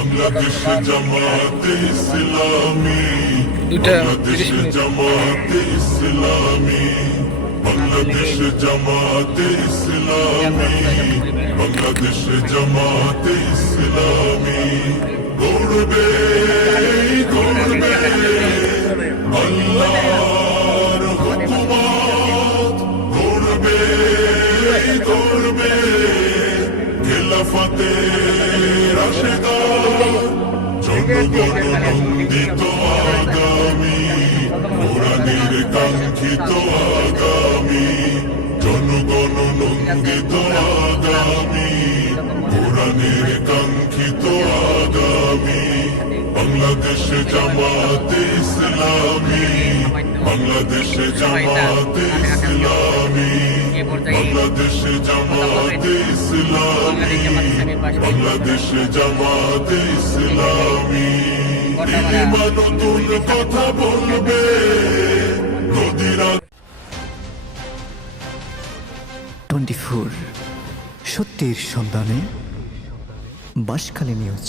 বাংলাদেশ জামাতে ইসলামী, দুটা বাংলাদেশ 30 মিনিট। জামাতে ইসলামী, বাংলাদেশ জামাতে ইসলামী, বাংলাদেশ জামাতে ইসলামী গড়বে গড়বে আল্লাহর হুকুমত, গড়বে গড়বে খেলাফতে রাশেদা, জনগণ নন্দিত আগামী, কোরআনের কাঙ্ক্ষিত আগামী, জনগণ নন্দিত আগামী, কোরআনের কাঙ্ক্ষিত আগামী, বাংলাদেশ জামাতে ইসলামী, বাংলাদেশ জামাতে ইসলামী, বাংলাদেশ জামাতে ইসলামী, বাংলাদেশ জামাতে ইসলামী নতুন কথা বলবে নদীরা। 24 সত্যের সন্ধানে বাঁশখালী নিউজ।